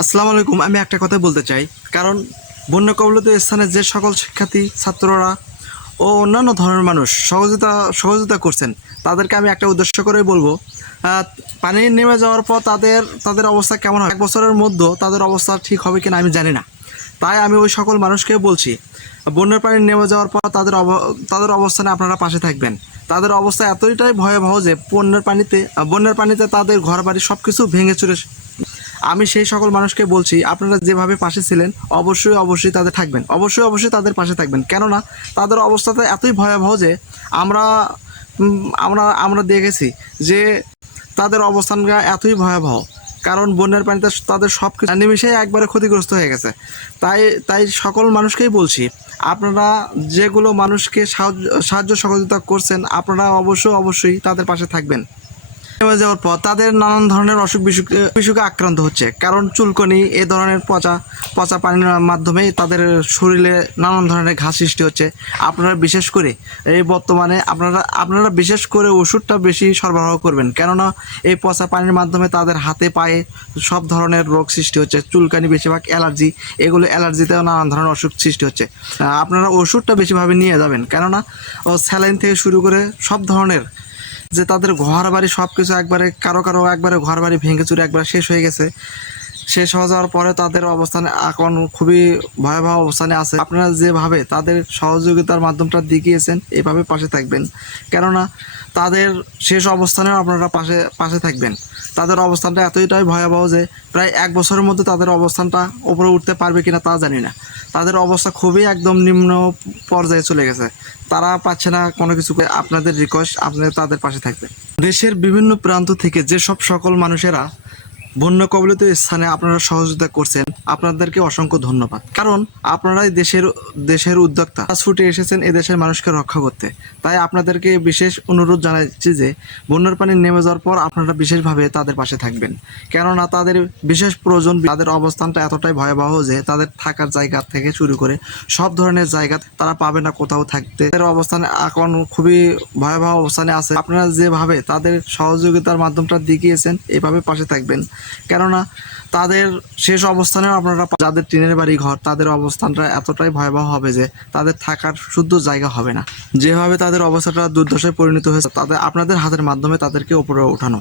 আসসালামু আলাইকুম। আমি একটা কথা বলতে চাই, কারণ বন্যা কবলিত স্থানে যে সকল শিক্ষার্থী ছাত্ররা ও অন্যান্য ধরনের মানুষ সহযোগিতা করছেন, তাদেরকে আমি একটা উদ্দেশ্য করেই বলবো, পানি নেমে যাওয়ার পর তাদের অবস্থা কেমন হয়, এক বছরের মধ্যে তাদের অবস্থা ঠিক হবে কিনা আমি জানি না। তাই আমি ওই সকল মানুষকে বলছি, বন্যার পানি নেমে যাওয়ার পর তাদের অবস্থানে আপনারা পাশে থাকবেন। তাদের অবস্থা এতটাই ভয়াবহ যে বন্যার পানিতে তাদের ঘরবাড়ি সব কিছু ভেঙে চুরে। আমি সেই সকল মানুষকে বলছি, আপনারা যেভাবে পাশে ছিলেন অবশ্যই তাদের থাকবেন, অবশ্যই তাদের পাশে থাকবেন। কেননা তাদের অবস্থাটা এতই ভয়াবহ যে আমরা আমরা আমরা দেখেছি যে তাদের অবস্থানটা এতই ভয়াবহ, কারণ বন্যার পানিতে তাদের সব কিছু নিমিশেই একবারে ক্ষতিগ্রস্ত হয়ে গেছে। তাই তাই সকল মানুষকেই বলছি, আপনারা যেগুলো মানুষকে সাহায্য সহযোগিতা করছেন, আপনারা অবশ্যই তাদের পাশে থাকবেন। নেমে যাওয়ার পর তাদের নানান ধরনের অসুখে আক্রান্ত হচ্ছে, কারণ চুলকনি এ ধরনের পচা পচা পানির মাধ্যমেই তাদের শরীরে নানান ধরনের ঘা সৃষ্টি হচ্ছে। আপনারা বিশেষ করে এই বর্তমানে আপনারা বিশেষ করে ওষুধটা বেশি সরবরাহ করবেন, কেননা এই পচা পানির মাধ্যমে তাদের হাতে পায়ে সব ধরনের রোগ সৃষ্টি হচ্ছে। চুলকানি, বেশিরভাগ অ্যালার্জি, অ্যালার্জিতেও নানান ধরনের অসুখ সৃষ্টি হচ্ছে। আপনারা ওষুধটা বেশিভাবে নিয়ে যাবেন, কেননা স্যালাইন থেকে শুরু করে সব ধরনের যে তাদের ঘর বাড়ি সব কিছু একবারে কারো একবারে ঘর বাড়ি ভেঙে চুরে একবার শেষ হয়ে গেছে। শেষ হয়ে যাওয়ার পরে তাদের অবস্থান এখন খুবই ভয়াবহ অবস্থানে আছে। আপনারা যেভাবে তাদের সহযোগিতার মাধ্যমটা দেখিয়েছেন, এভাবে পাশে থাকবেন, কেননা তাদের শেষ অবস্থানেও আপনারা পাশে থাকবেন। তাদের অবস্থানটা এতটাই ভয়াবহ যে প্রায় এক বছরের মধ্যে তাদের অবস্থানটা উপরে উঠতে পারবে কিনা তা জানি না। তাদের অবস্থা খুবই একদম নিম্ন পর্যায়ে চলে গেছে, তারা পাচ্ছে না কোনো কিছু। আপনাদের রিকোয়েস্ট, আপনারা তাদের পাশে থাকবেন। দেশের বিভিন্ন প্রান্ত থেকে সকল মানুষেরা বন্যা কবলিত স্থানে আপনারা সহযোগিতা করছেন, আপনাদেরকে অসংখ্য ধন্যবাদ। কারণ আপনারাই দেশের উদ্যোক্তা, ছুটে এসেছেন এ দেশের মানুষকে রক্ষা করতে। তাই আপনাদেরকে বিশেষ অনুরোধ জানাচ্ছি যে বন্যার পানি নেমে যাওয়ার পর আপনারা বিশেষভাবে তাদের পাশে থাকবেন, কেননা তাদের বিশেষ প্রয়োজন। তাদের অবস্থানটা এতটাই ভয়াবহ যে তাদের থাকার জায়গা থেকে শুরু করে সব ধরনের জায়গা তারা পাবে না কোথাও থাকতে। তাদের অবস্থান এখন খুবই ভয়াবহ অবস্থানে আছে। আপনারা যেভাবে তাদের সহযোগিতার মাধ্যমটা দেখিয়েছেন, এভাবে পাশে থাকবেন, কেননা তাদের শেষ অবস্থানেও আপনারা, যাদের টিনের বাড়ি ঘর, তাদের অবস্থানটা এতটাই ভয়াবহ হবে যে তাদের থাকার শুদ্ধ জায়গা হবে না। যেভাবে তাদের অবস্থাটা দুর্দশায় পরিণত হয়েছে, আপনাদের হাতের মাধ্যমে তাদেরকে উপরে ওঠানো।